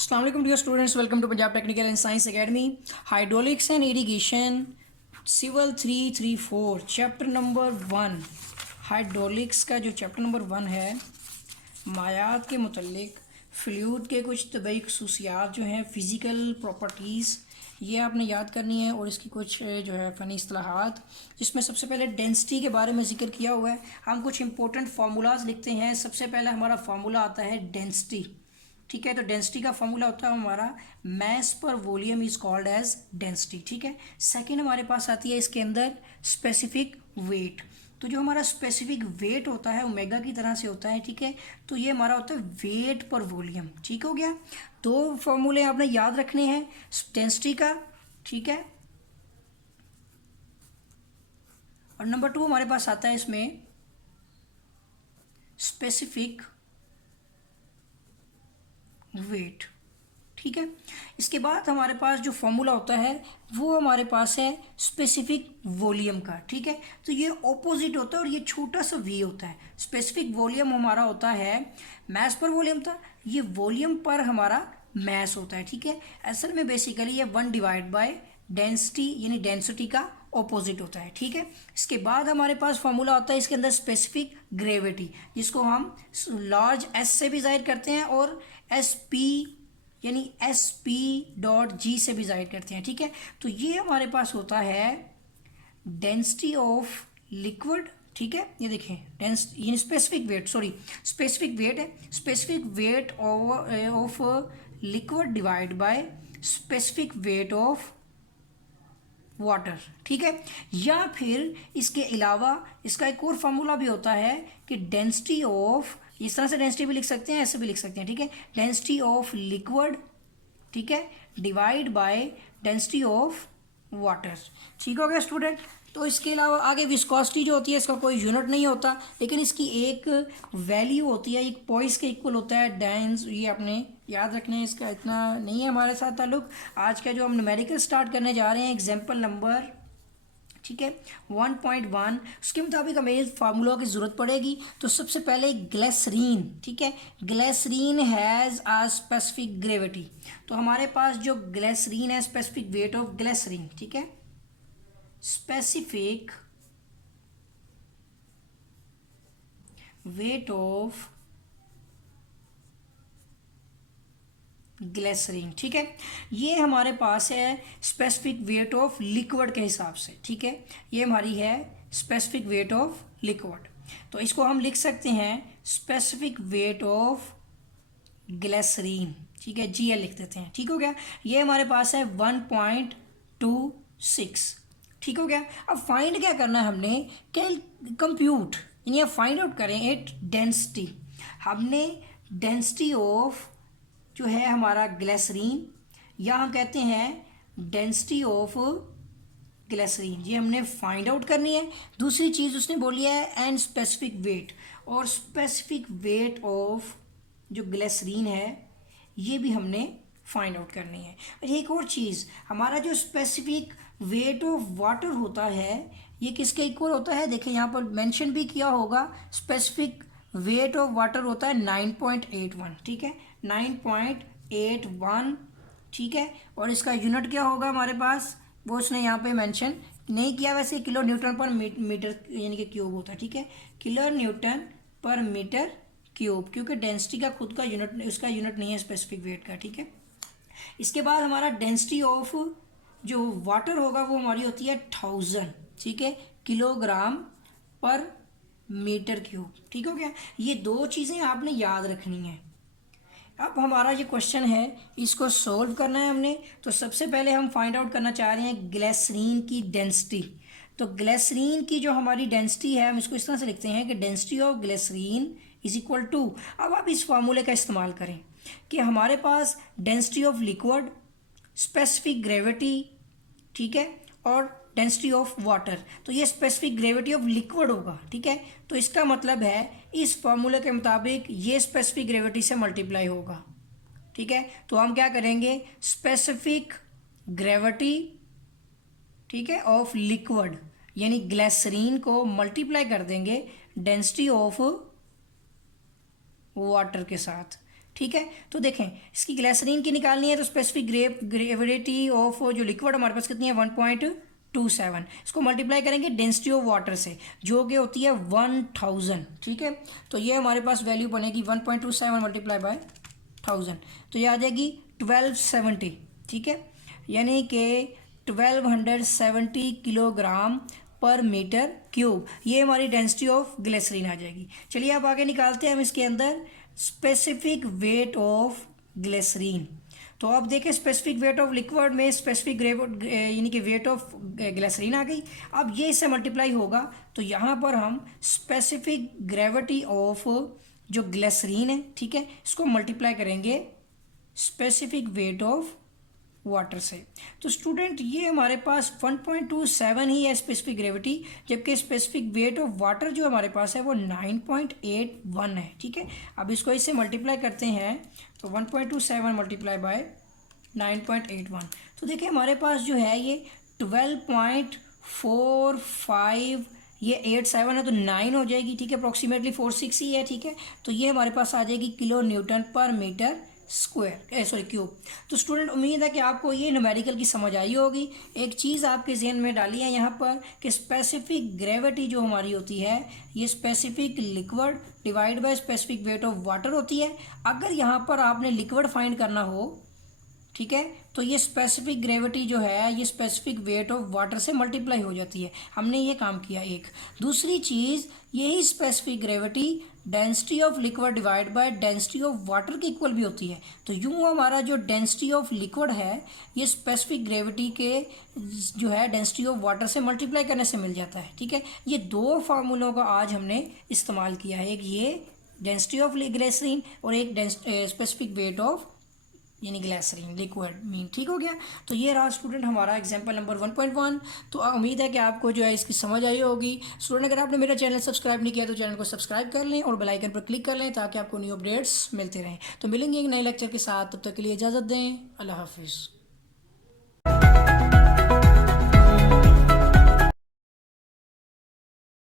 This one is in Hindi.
अस्सलाम वालेकुम dear students, welcome to Punjab technical and science academy. Hydraulics and irrigation civil 334 chapter number 1। Hydraulics का जो चैप्टर नंबर 1 है, मायात के मुतल्लिक फ्लूइड के कुछ तबई खसूसियात जो हैं, फ़िज़िकल प्रॉपर्टीज़, ये आपने याद करनी है। और इसकी कुछ जो है फ़नी इस्तिलाहात, जिसमें सबसे पहले डेंसिटी के बारे में ज़िक्र किया हुआ है। हम कुछ इंपॉर्टेंट फार्मूलाज लिखते हैं। सबसे पहले हमारा फार्मूला आता है डेंसिटी, ठीक है। तो डेंसिटी का फार्मूला होता है हमारा mass per volume is called as density, ठीक है। सेकंड हमारे पास आती है इसके अंदर स्पेसिफिक वेट। तो जो हमारा स्पेसिफिक वेट होता है ओमेगा की तरह से होता है, ठीक है। तो ये हमारा होता है वेट पर वॉल्यूम, ठीक हो गया। दो फॉर्मूले आपने याद रखने हैं डेंसिटी का, ठीक है। और नंबर 2 हमारे पास आता है इसमें स्पेसिफिक वेट, ठीक है। इसके बाद हमारे पास जो फॉर्मूला होता है वो हमारे पास है स्पेसिफिक वॉल्यूम का, ठीक है। तो ये ऑपोजिट होता है और ये छोटा सा वी होता है। स्पेसिफिक वॉल्यूम हमारा होता है मैस पर वॉल्यूम था, ये वॉल्यूम पर हमारा मैस होता है, ठीक है। असल में बेसिकली ये 1 डिवाइड बाय डेंसिटी यानी डेंसिटी का ऑपोजिट होता है, ठीक है। इसके बाद हमारे पास फॉर्मूला होता है इसके अंदर स्पेसिफिक ग्रेविटी, जिसको हम लार्ज एस से भी जाहिर करते हैं और एस पी यानी एस पी डॉट जी से भी जाहिर करते हैं, ठीक है। तो ये हमारे पास होता है डेंसिटी ऑफ लिक्विड, ठीक है। ये देखें ये specific weight, sorry specific weight है, specific weight of liquid divide by specific weight of water, ठीक है। या फिर इसके अलावा इसका एक और फार्मूला भी होता है कि डेंसिटी ऑफ, इस तरह से डेंसिटी भी लिख सकते हैं, ऐसे भी लिख सकते हैं, ठीक है। डेंसिटी ऑफ लिक्विड, ठीक है, divide by density of water, ठीक हो गया स्टूडेंट। तो इसके अलावा आगे विस्कोसिटी जो होती है इसका कोई यूनिट नहीं होता, लेकिन इसकी एक वैल्यू होती है, एक पॉइस के इक्वल होता है डेंस। ये आपने याद रखना है, इसका इतना नहीं है हमारे साथ ताल्लुक। आज का जो हम न्यूमेरिकल स्टार्ट करने जा रहे हैं एग्जाम्पल नंबर, ठीक है, 1.1, उसके मुताबिक हमें इस फार्मूला की ज़रूरत पड़ेगी। तो सबसे पहले ग्लिसरीन, ठीक है, glycerine has a specific gravity. तो हमारे पास जो ग्लिसरीन है, स्पेसिफिक वेट ऑफ ग्लिसरीन, ठीक है, स्पेसिफिक वेट ऑफ ग्लिसरीन, ठीक है। ये हमारे पास है स्पेसिफिक वेट ऑफ लिक्विड के हिसाब से, ठीक है। ये हमारी है स्पेसिफिक वेट ऑफ लिक्विड। तो इसको हम लिख सकते हैं स्पेसिफिक वेट ऑफ ग्लिसरीन, ठीक है, जी एल लिख देते हैं, ठीक हो गया। ये हमारे पास है 1.26, ठीक हो गया। अब फाइंड क्या करना है हमने, कंप्यूट यानी फाइंड आउट करें इट डेंसिटी। हमने डेंसिटी ऑफ जो है हमारा ग्लिसरीन, या हम कहते हैं डेंसिटी ऑफ ग्लिसरीन, ये हमने फाइंड आउट करनी है। दूसरी चीज़ उसने बोली है एंड स्पेसिफिक वेट, और स्पेसिफिक वेट ऑफ जो ग्लिसरीन है ये भी हमने फाइंड आउट करनी है। और एक और चीज़, हमारा जो स्पेसिफिक वेट ऑफ वाटर होता है ये किसके इक्वल होता है, देखिए यहाँ पर मेंशन भी किया होगा, स्पेसिफिक वेट ऑफ वाटर होता है 9.81, ठीक है, 9.81, ठीक है। और इसका यूनिट क्या होगा हमारे पास, वो उसने यहाँ पे मेंशन नहीं किया, वैसे किलो न्यूटन पर मीटर यानी कि क्यूब होता है, ठीक है, किलो न्यूटन पर मीटर क्यूब, क्योंकि डेंसिटी का खुद का यूनिट, उसका यूनिट नहीं है स्पेसिफिक वेट का, ठीक है। इसके बाद हमारा डेंसिटी ऑफ जो वाटर होगा वो हमारी होती है 1000, ठीक है, किलोग्राम पर मीटर क्यूब, ठीक हो गया। ये दो चीज़ें आपने याद रखनी है। अब हमारा ये क्वेश्चन है, इसको सॉल्व करना है हमने। तो सबसे पहले हम फाइंड आउट करना चाह रहे हैं ग्लिसरीन की डेंसिटी। तो ग्लिसरीन की जो हमारी डेंसिटी है हम इसको इस तरह से लिखते हैं कि density of glycerine is equal to, अब आप इस फार्मूले का इस्तेमाल करें कि हमारे पास density of liquid, specific gravity, ठीक है, और डेंसिटी ऑफ वाटर। तो ये स्पेसिफिक ग्रेविटी ऑफ लिक्विड होगा, ठीक है। तो इसका मतलब है इस फॉर्मूले के मुताबिक ये स्पेसिफिक ग्रेविटी से मल्टीप्लाई होगा, ठीक है। तो हम क्या करेंगे, स्पेसिफिक ग्रेविटी, ठीक है, ऑफ लिक्विड यानी ग्लिसरीन को मल्टीप्लाई कर देंगे डेंसिटी ऑफ वाटर के साथ, ठीक है। तो देखें इसकी ग्लिसरीन की निकालनी है तो स्पेसिफिक ग्रेविटी ऑफ जो लिक्विड हमारे पास कितनी है 1.27। इसको मल्टीप्लाई करेंगे डेंसिटी ऑफ वाटर से जो कि होती है 1000, ठीक है। तो ये हमारे पास वैल्यू बनेगी 1.27 मल्टीप्लाई बाय 1000, तो ये आ जाएगी 1270, ठीक है, यानी कि 1270 किलोग्राम पर मीटर क्यूब, ये हमारी डेंसिटी ऑफ ग्लिसरीन आ जाएगी। चलिए अब आगे निकालते हैं हम इसके अंदर स्पेसिफिक वेट ऑफ ग्लिसरीन। तो अब देखें स्पेसिफिक वेट ऑफ लिक्विड में स्पेसिफिक यानी कि वेट ऑफ ग्लिसरीन आ गई। अब ये इससे मल्टीप्लाई होगा तो यहाँ पर हम स्पेसिफिक ग्रेविटी ऑफ जो ग्लिसरीन है, ठीक है, इसको मल्टीप्लाई करेंगे स्पेसिफिक वेट ऑफ वाटर से। तो स्टूडेंट ये हमारे पास 1.27 ही है स्पेसिफिक ग्रेविटी, जबकि स्पेसिफिक वेट ऑफ वाटर जो हमारे पास है वो 9.81 है, ठीक है। अब इसको इससे मल्टीप्लाई करते हैं तो 1.27 मल्टीप्लाई बाय 9.81, तो देखिए हमारे पास जो है ये 12.45, ये 87 है तो 9 हो जाएगी, ठीक है, अप्रॉक्सीमेटली 46 ही है, ठीक है। तो ये हमारे पास आ जाएगी किलो न्यूटन पर मीटर स्क्वायर, सॉरी क्यूब। तो स्टूडेंट उम्मीद है कि आपको ये न्यूमेरिकल की समझ आई होगी। एक चीज़ आपके जहन में डाली है यहाँ पर कि स्पेसिफिक ग्रेविटी जो हमारी होती है ये specific liquid divide by specific weight of water होती है। अगर यहाँ पर आपने लिक्विड फाइंड करना हो, ठीक है, तो ये स्पेसिफिक ग्रेविटी जो है ये स्पेसिफिक वेट ऑफ वाटर से मल्टीप्लाई हो जाती है। हमने ये काम किया एक। दूसरी चीज़, यही specific gravity density of liquid divide by density of water की इक्वल भी होती है। तो यूँ हमारा जो डेंसिटी ऑफ लिक्विड है ये स्पेसिफिक ग्रेविटी के जो है डेंसिटी ऑफ वाटर से मल्टीप्लाई करने से मिल जाता है, ठीक है। ये दो फार्मूलों का आज हमने इस्तेमाल किया है, एक ये डेंसिटी ऑफ ग्लिसरीन और एक स्पेसिफिक वेट ऑफ यानी ग्लिसरीन लिक्विड मीन, ठीक हो गया। तो ये रहा स्टूडेंट हमारा एग्जांपल नंबर 1.1। तो उम्मीद है कि आपको जो है इसकी समझ आई होगी। स्टूडेंट अगर आपने मेरा चैनल सब्सक्राइब नहीं किया तो चैनल को सब्सक्राइब कर लें और बेल आइकन पर क्लिक कर लें ताकि आपको न्यू अपडेट्स मिलते रहें। तो मिलेंगे एक नए लेक्चर के साथ, तब तक के लिए इजाज़त दें। अल्लाह हाफिज़।